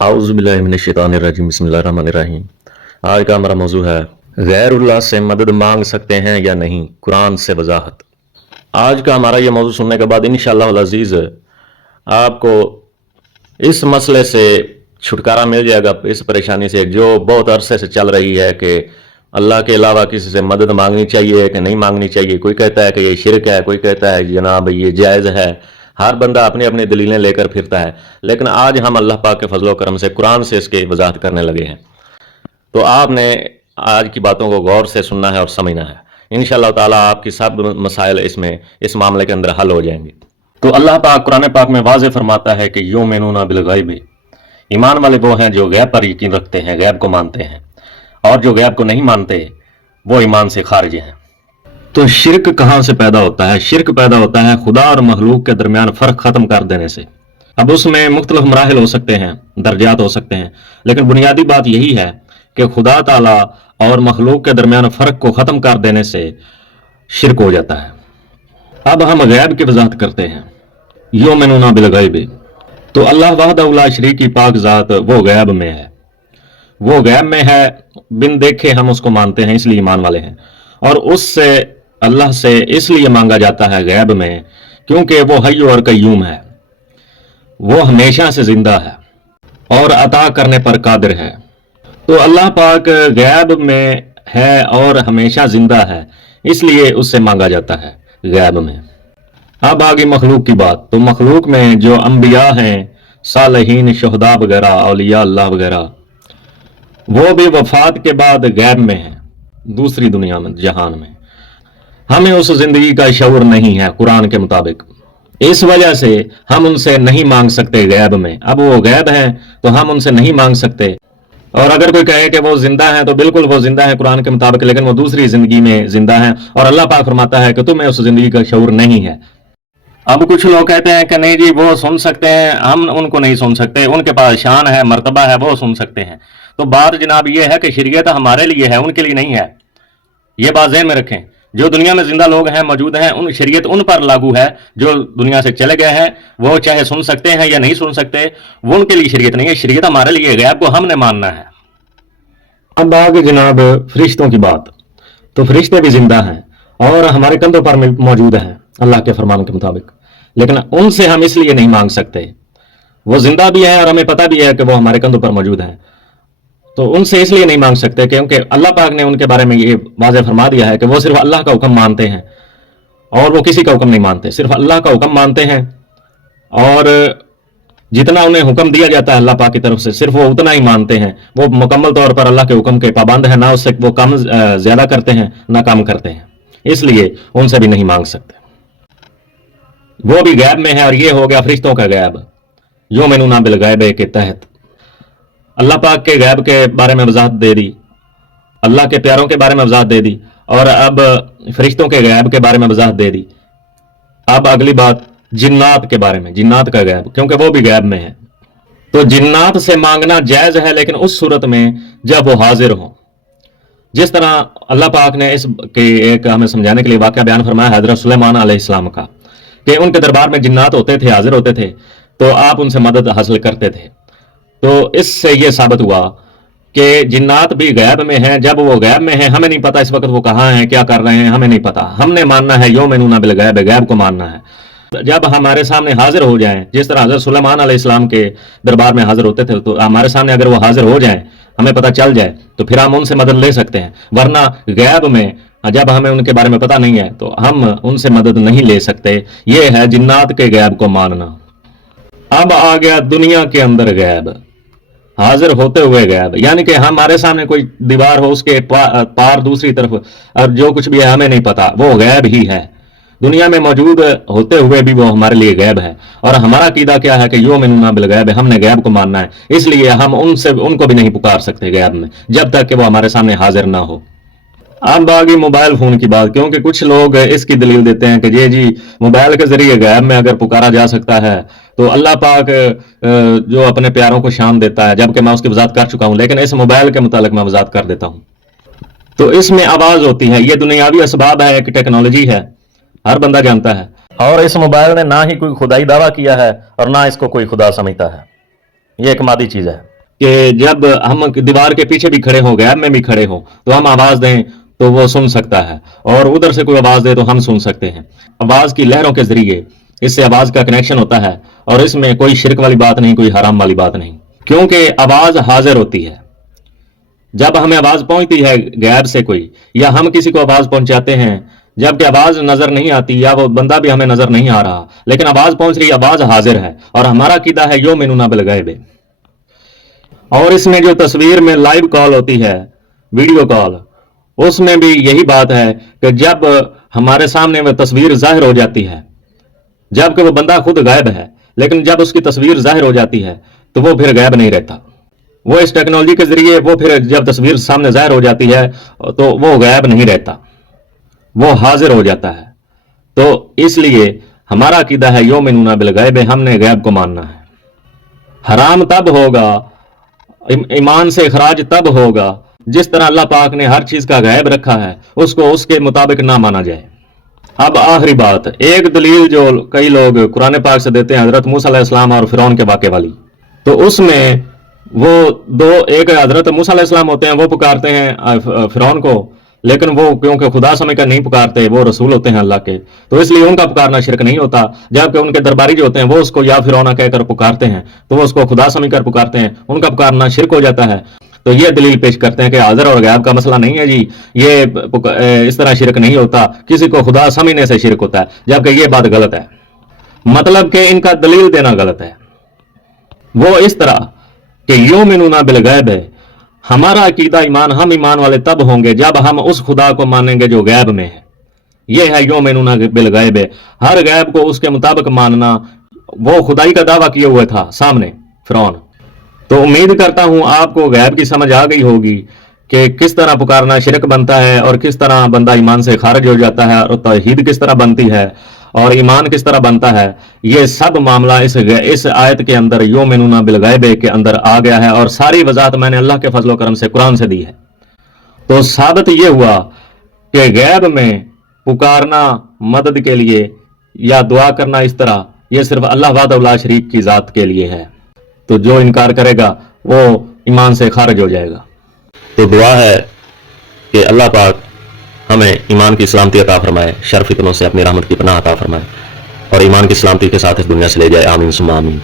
आउज़ुबिल्लाहिमिनश्शैतानिर्रजीम बिस्मिल्लाहिर्रहमानिर्रहीम। आज का हमारा मौजू है गैरुल्लाह से मदद मांग सकते हैं या नहीं, कुरान से वजाहत। आज का हमारा ये मौजू सुनने के बाद इंशाअल्लाह अल अज़ीज़ आपको इस मसले से छुटकारा मिल जाएगा, इस परेशानी से जो बहुत अरसे से चल रही है कि अल्लाह के अलावा किसी से मदद मांगनी चाहिए कि नहीं मांगनी चाहिए। कोई कहता है कि ये शिरक है, कोई कहता है जनाब ये जायज़ है। हर बंदा अपनी अपनी दलीलें लेकर फिरता है, लेकिन आज हम अल्लाह पाक के फजलो करम से कुरान से इसके वजाहत करने लगे हैं। तो आपने आज की बातों को गौर से सुनना है और समझना है। इंशाअल्लाह ताला आपकी सब मसाइल इस मामले के अंदर हल हो जाएंगे। तो अल्लाह पाक कुरान पाक में वाज़ेह फरमाता है कि युमिनूना बिल गैब, ईमान वाले वो हैं जो गैब पर यकीन रखते हैं, गैब को मानते हैं, और जो गैब को नहीं मानते वो ईमान से खारिज हैं। तो शिरक कहाँ से पैदा होता है? शिरक पैदा होता है खुदा और मखलूक के दरमियान फ़र्क ख़त्म कर देने से। अब उसमें मुख्तलिफ मराहिल हो सकते हैं, दर्जात हो सकते हैं, लेकिन बुनियादी बात यही है कि खुदा ताला और मखलूक के दरमियान फ़र्क को ख़त्म कर देने से शिरक हो जाता है। अब हम गैब की वजाहत करते हैं। युमिनूना बिल गैब, तो अल्लाह वहदहू ला शरीक की पाक ज़ात वो गैब में है, वो गैब में है, बिन देखे हम उसको मानते हैं, इसलिए ईमान वाले हैं। और उससे अल्लाह से इसलिए मांगा जाता है गैब में क्योंकि वो हय्य और कय्यूम है, वो हमेशा से जिंदा है और अता करने पर कादिर है। तो अल्लाह पाक गैब में है और हमेशा जिंदा है, इसलिए उससे मांगा जाता है गैब में। अब आगे मखलूक की बात। तो मखलूक में जो अंबिया हैं, सालहीन, शुहदा वगैरह, औलिया अल्लाह वगैरह, वो भी वफात के बाद गैब में है, दूसरी दुनिया में, जहान में। हमें उस जिंदगी का शऊर नहीं है कुरान के मुताबिक, इस वजह से हम उनसे नहीं मांग सकते गैब में। अब वो गैब हैं तो हम उनसे नहीं मांग सकते। और अगर कोई कहे कि वो जिंदा है तो बिल्कुल वो जिंदा है कुरान के मुताबिक, लेकिन वो दूसरी जिंदगी में जिंदा है और अल्लाह पाक फरमाता है कि तुम्हें उस जिंदगी का शऊर नहीं है। अब कुछ लोग कहते हैं कि नहीं जी वो सुन सकते हैं, हम उनको नहीं सुन सकते, उनके पास शान है, मर्तबा है, वो सुन सकते हैं। तो बात जनाब ये है कि शरीयत हमारे लिए है, उनके लिए नहीं है। ये बात ज़हन में रखें। जो दुनिया में जिंदा लोग हैं, मौजूद हैं, उन शरीयत उन पर लागू है। जो दुनिया से चले गए हैं वो चाहे सुन सकते हैं या नहीं सुन सकते, वो उनके लिए शरीयत नहीं है। शरीयत हमारे लिए गैब को हमने मानना है। अब आगे जनाब फरिश्तों की बात। तो फरिश्ते भी जिंदा हैं और हमारे कंधों पर मौजूद हैं अल्लाह के फरमान के मुताबिक, लेकिन उनसे हम इसलिए नहीं मांग सकते। वो जिंदा भी है और हमें पता भी है कि वो हमारे कंधों पर मौजूद हैं, तो उनसे इसलिए नहीं मांग सकते क्योंकि अल्लाह पाक ने उनके बारे में ये वाज़ेह फरमा दिया है कि वो सिर्फ अल्लाह का हुक्म मानते हैं और वो किसी का हुक्म नहीं मानते, सिर्फ अल्लाह का हुक्म मानते हैं। और जितना उन्हें हुक्म दिया जाता है अल्लाह पाक की तरफ से, सिर्फ वो उतना ही मानते हैं। वो मुकम्मल तौर पर अल्लाह के हुक्म के पाबंद है, ना उससे वो कम ज्यादा करते हैं ना कम करते हैं, इसलिए उनसे भी नहीं मांग सकते। वो भी गैब में है। और ये हो गया फरिश्तों का गैब, युमिनूना बिल गैब के तहत। अल्लाह पाक के गैब के बारे में वजाहत दे दी, अल्लाह के प्यारों के बारे में वजाहत दे दी, और अब फरिश्तों के गैब के बारे में वजाहत दे दी। अब अगली बात जिन्नात के बारे में, जिन्नात का गैब, क्योंकि वो भी गैब में है। तो जिन्नात से मांगना जायज है, लेकिन उस सूरत में जब वो हाजिर हो। जिस तरह अल्लाह पाक ने इस के एक हमें समझाने के लिए वाक़या बयान फरमाया हज़रत सुलेमान अलैहिस्सलाम का, कि उनके दरबार में जिन्नात होते थे, हाजिर होते थे, तो आप उनसे मदद हासिल करते थे। तो इससे यह साबित हुआ कि जिन्नात भी गैब में हैं। जब वो गैब में हैं, हमें नहीं पता इस वक्त वो कहाँ हैं, क्या कर रहे हैं, हमें नहीं पता। हमने मानना है युमिनूना बिल गैब, गैब को मानना है। जब हमारे सामने हाजिर हो जाएं, जिस तरह हज़रत सुलेमान अलैहिस्सलाम के दरबार में हाजिर होते थे, तो हमारे सामने अगर वो हाजिर हो जाएं, हमें पता चल जाए, तो फिर हम उनसे मदद ले सकते हैं। वरना गैब में जब हमें उनके बारे में पता नहीं है तो हम उनसे मदद नहीं ले सकते। ये है जिन्नात के गैब को मानना। अब आ गया दुनिया के अंदर गैब, हाजिर होते हुए गैब, यानी कि हमारे सामने कोई दीवार हो, उसके पार दूसरी तरफ और जो कुछ भी है हमें नहीं पता, वो गैब ही है। दुनिया में मौजूद होते हुए भी वो हमारे लिए गैब है। और हमारा कीदा क्या है कि युमिनूना बिल गैब, हमने गैब को मानना है। इसलिए हम उनको भी नहीं पुकार सकते गैब में जब तक कि वो हमारे सामने हाजिर ना हो। अब आगे मोबाइल फोन की बात, क्योंकि कुछ लोग इसकी दलील देते हैं कि ये जी मोबाइल के जरिए गैब में अगर पुकारा जा सकता है तो अल्लाह पाक जो अपने प्यारों को शान देता है, जबकि मैं उसकी वजाहत कर चुका हूं, लेकिन इस मोबाइल के मुतालिक मैं वजाहत कर देता हूं। तो इसमें आवाज होती है, ये दुनियावी असबाब है, एक टेक्नोलॉजी है, हर बंदा जानता है। और इस मोबाइल ने ना ही कोई खुदाई दावा किया है और ना इसको कोई खुदा समझता है। یہ ایک مادی چیز ہے کہ جب ہم دیوار کے پیچھے بھی کھڑے ہوں غیب میں بھی کھڑے ہوں تو ہم آواز دیں تو وہ سن سکتا ہے، اور ادھر سے کوئی آواز دے تو ہم سن سکتے ہیں، آواز کی لہروں کے ذریعے اس سے آواز کا کنیکشن ہوتا ہے، اور اس میں کوئی شرک والی بات نہیں، کوئی حرام والی بات نہیں، کیونکہ آواز حاضر ہوتی ہے۔ جب ہمیں آواز پہنچتی ہے غیب سے کوئی، یا ہم کسی کو آواز پہنچاتے ہیں جب کہ آواز نظر نہیں آتی یا وہ بندہ بھی ہمیں نظر نہیں آ رہا، لیکن آواز پہنچ رہی، آواز حاضر ہے، اور ہمارا عقیدہ ہے یؤمنون بالغیب۔ اور اس میں جو تصویر میں لائیو کال ہوتی ہے، ویڈیو کال، اس میں بھی یہی بات ہے کہ جب ہمارے سامنے وہ تصویر ظاہر ہو جاتی ہے، جب کہ وہ بندہ خود غائب ہے، لیکن جب اس کی تصویر ظاہر ہو جاتی ہے تو وہ پھر غائب نہیں رہتا۔ وہ اس ٹیکنالوجی کے ذریعے وہ پھر جب تصویر سامنے ظاہر ہو جاتی ہے تو وہ غائب نہیں رہتا، وہ حاضر ہو جاتا ہے۔ تو اس لیے ہمارا عقیدہ ہے یؤمنون بالغیب، ہم نے غیب کو ماننا ہے۔ حرام تب ہوگا، ایمان سے اخراج تب ہوگا جس طرح اللہ پاک نے ہر چیز کا غیب رکھا ہے اس کو اس کے مطابق نہ مانا جائے۔ اب آخری بات، ایک دلیل جو کئی لوگ قرآن پاک سے دیتے ہیں حضرت موسیٰ علیہ السلام اور فرعون کے واقعے والی، تو اس میں وہ دو، ایک حضرت موسیٰ علیہ السلام ہوتے ہیں، وہ پکارتے ہیں فرعون کو، لیکن وہ کیونکہ خدا سمجھ کر نہیں پکارتے، وہ رسول ہوتے ہیں اللہ کے، تو اس لیے ان کا پکارنا شرک نہیں ہوتا، جبکہ ان کے درباری جو ہوتے ہیں وہ اس کو یا فرعون کہہ کر پکارتے ہیں تو وہ اس کو خدا سمجھ کر پکارتے ہیں، ان کا پکارنا شرک ہو جاتا ہے۔ تو یہ دلیل پیش کرتے ہیں کہ حاضر اور غائب کا مسئلہ نہیں ہے جی، یہ اس طرح شرک نہیں ہوتا، کسی کو خدا سمجھنے سے شرک ہوتا ہے، جبکہ یہ بات غلط ہے، مطلب کہ ان کا دلیل دینا غلط ہے۔ وہ اس طرح کہ یؤمنون بالغیب ہے، ہمارا عقیدہ ایمان، ہم ایمان والے تب ہوں گے جب ہم اس خدا کو مانیں گے جو غیب میں ہے، یہ ہے یؤمنون بالغیب، ہر غیب کو اس کے مطابق ماننا۔ وہ خدائی کا دعویٰ کیے ہوئے تھا سامنے فرعون۔ تو امید کرتا ہوں آپ کو غیب کی سمجھ آ گئی ہوگی کہ کس طرح پکارنا شرک بنتا ہے، اور کس طرح بندہ ایمان سے خارج ہو جاتا ہے، اور توحید کس طرح بنتی ہے، اور ایمان کس طرح بنتا ہے۔ یہ سب معاملہ اس آیت کے اندر یؤمنون بالغیب کے اندر آ گیا ہے، اور ساری وضاحت میں نے اللہ کے فضل و کرم سے قرآن سے دی ہے۔ تو ثابت یہ ہوا کہ غیب میں پکارنا مدد کے لیے یا دعا کرنا اس طرح، یہ صرف اللہ وحدہ لا شریک کی ذات کے لیے ہے۔ تو جو انکار کرے گا وہ ایمان سے خارج ہو جائے گا۔ تو دعا ہے کہ اللہ پاک ہمیں ایمان کی سلامتی عطا فرمائے، شر فتنوں سے اپنی رحمت کی پناہ عطا فرمائے، اور ایمان کی سلامتی کے ساتھ اس دنیا سے لے جائے، آمین ثم آمین۔